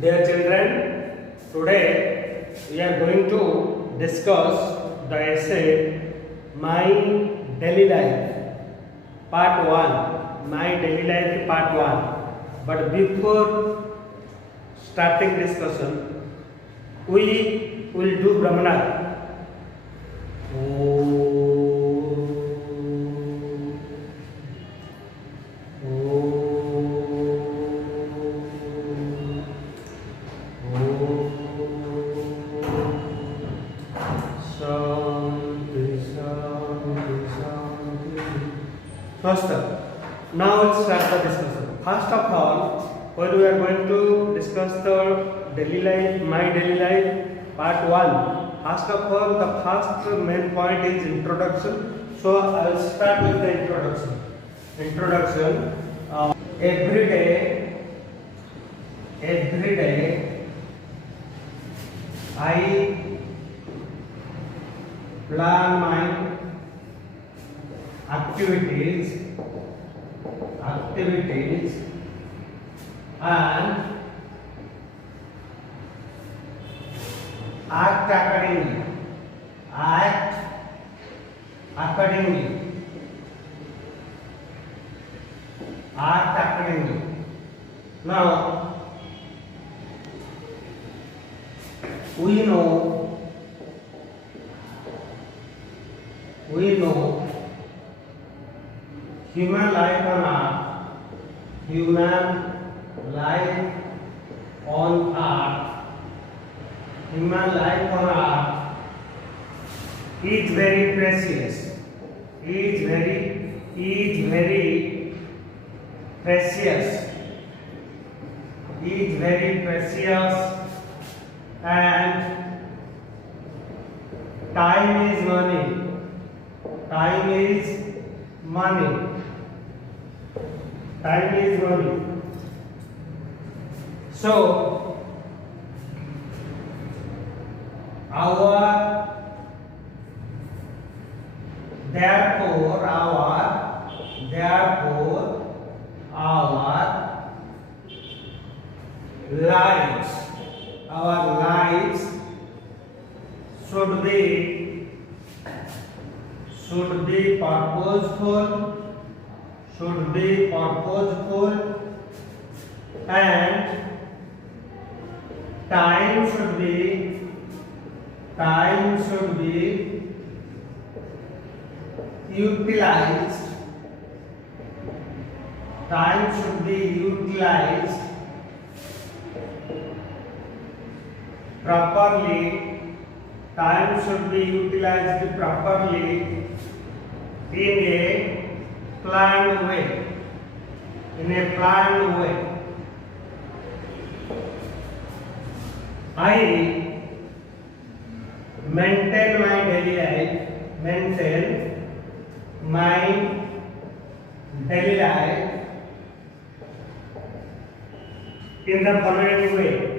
Dear children, today we are going to discuss the essay My Daily Life Part 1. My Daily Life Part 1. But before starting discussion, we will do Brahmana. First, now let's start the discussion. First of all, when we are going to discuss the daily life, my daily life, part 1. First of all, the first main point is introduction. So I will start with the introduction. Introduction. Every day, I plan my activities and act accordingly. Now we know human life on earth is very precious. And time is money. So therefore our lives should be purposeful, and time should be utilized properly. Time should be utilized properly in a planned way. I maintain my daily life in the following way.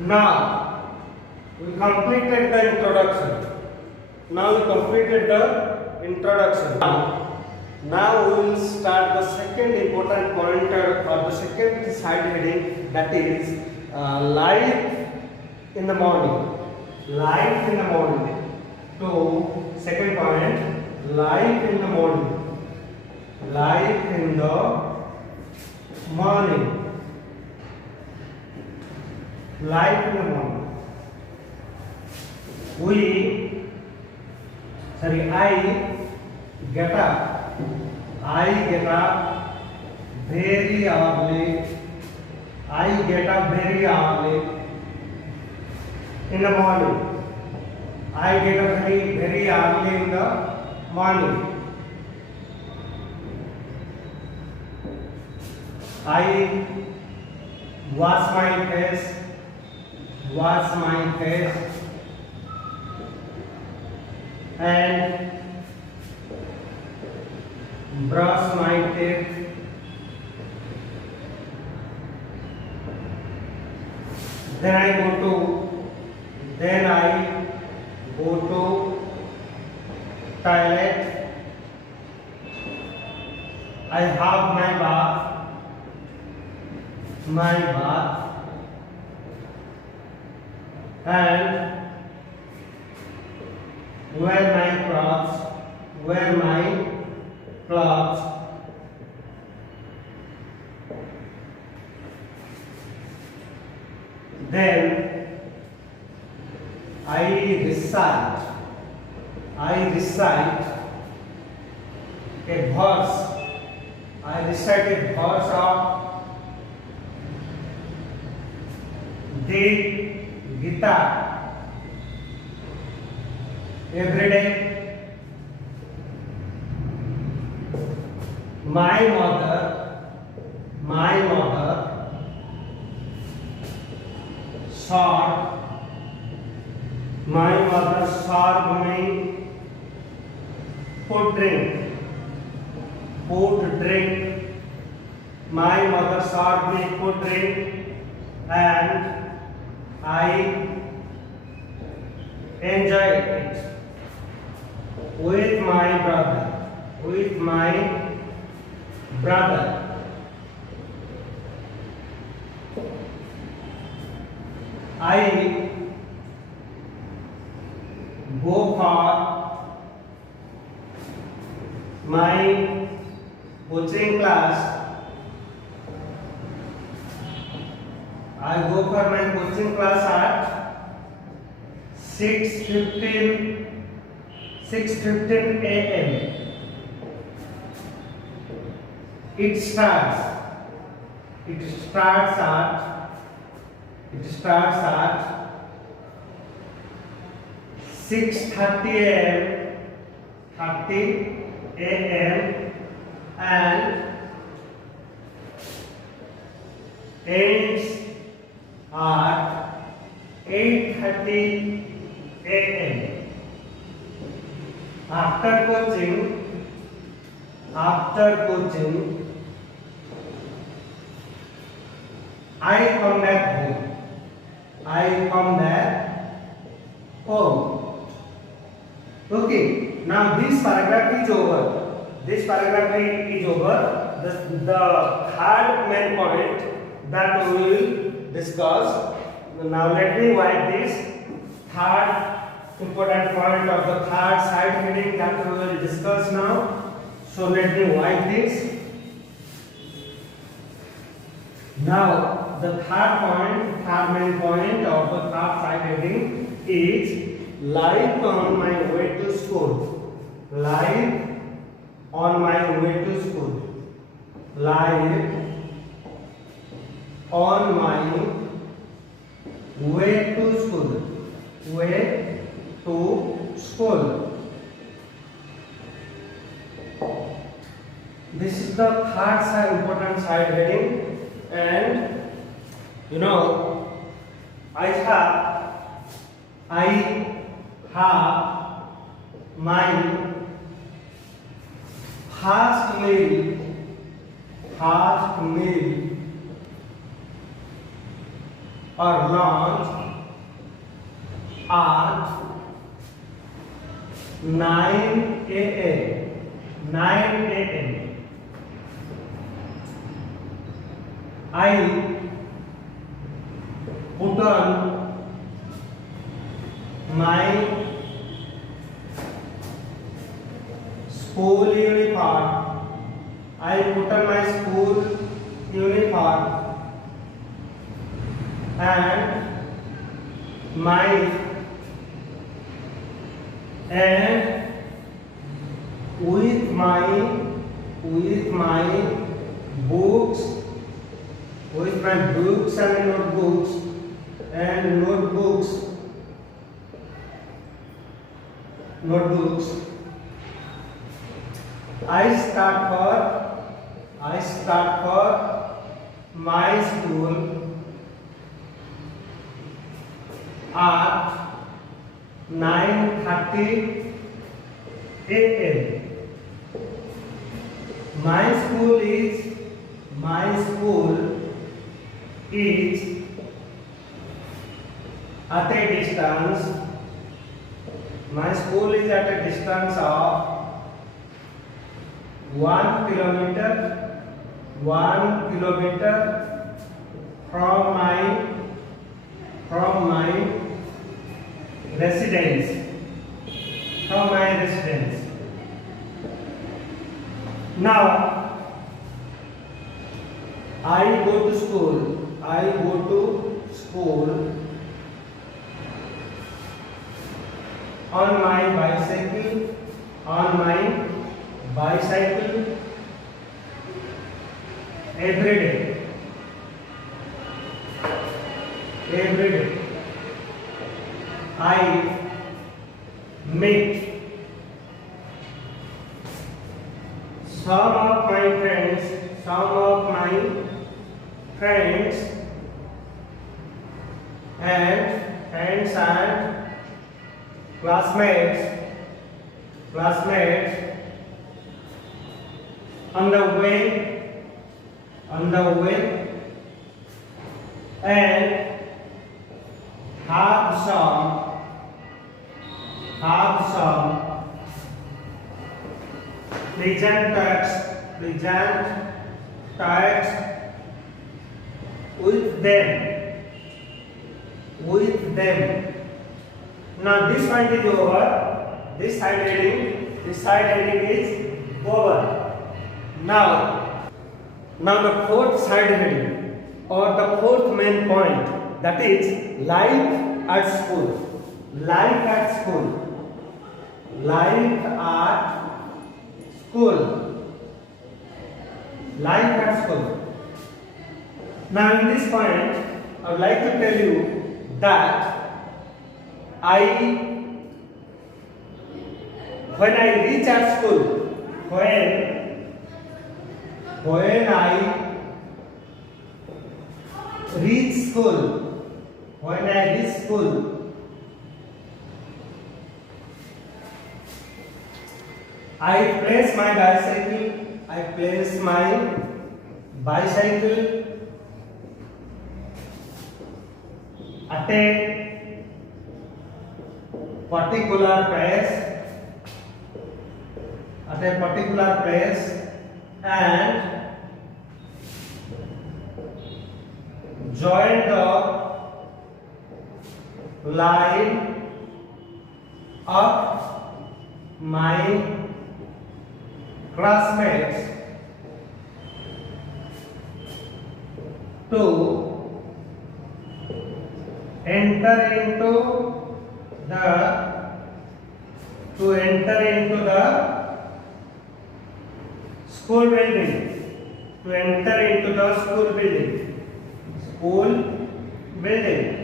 Now we completed the introduction. Now we will start the second important pointer or the second side heading, that is life in the morning. So second point, life in the morning. I get up very early. In the morning. I get up very early in the morning. I wash my face and brush my teeth. Then I go to toilet. I have my bath. My bath. And wear my clothes. Wear my clothes. Then I recite a verse. I recite a verse of the Gita every day. My mother served me food drink. My mother served me food drink, and I enjoyed it with my brother. I go for my coaching class. At 6:15 a.m. It starts at 6:30 a.m. and ends at 8:30 a.m. After coaching, I come back home. Okay, now this paragraph is over. The third main point that we will discuss. Now let me write this third important point of the third side heading that we will discuss now. So let me write this. Now the third main point of the third side heading is life on my way to school. Life on my way to school. Life on my way to school. Way to school. This is the third side important side heading, and you know I have my first meal or lunch at 9 a.m. I put on my school uniform. And with my books and notebooks, I start for my school at 9:30 a.m. My school is at a distance My school is at a distance of 1 kilometer, 1 kilometer from my residence, from my residence. Now, I go to school. I go to school on my bicycle. On my bicycle every day. Every day. I meet some of my friends and classmates on the way and have some pleasant talks with them. Now this point is over. This side heading is over. Now the fourth side heading or the fourth main point, that is life at school. Life at school. Life at school. Life at school. Now in this point, I would like to tell you that when I reach at school, when I reach school, I place my bicycle at a particular place and join the line of my classmates to enter into the school building.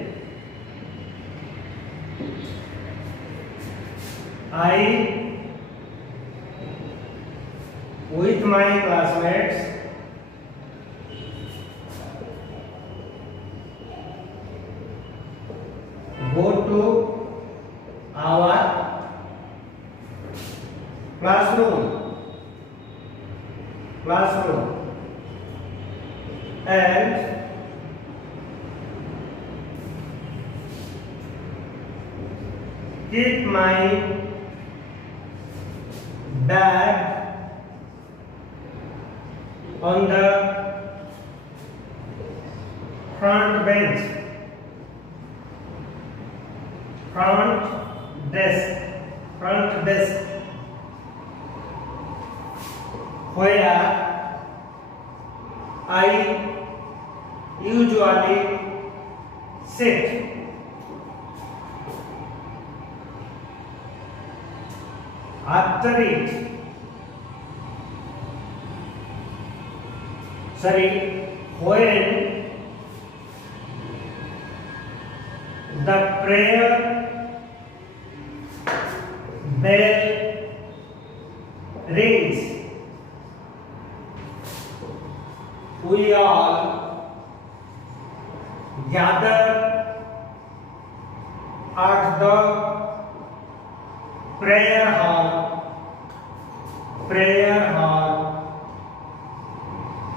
I, with my classmates, go to our classroom and keep my bag on the front desk where I usually sit. After it, when the prayer bell rings, we all gather at the prayer hall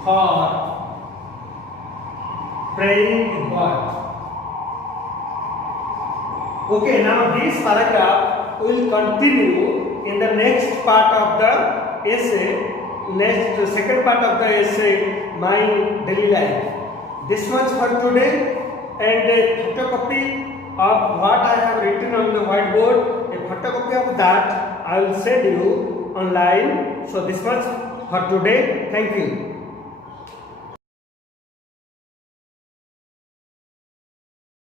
for praying to God. Okay, now this paragraph will continue in the next part of the essay, next second part of the essay, my daily life. This much for today, and a photocopy of what I have written on the whiteboard, a photocopy of that I will send you online. So this much for today. Thank you.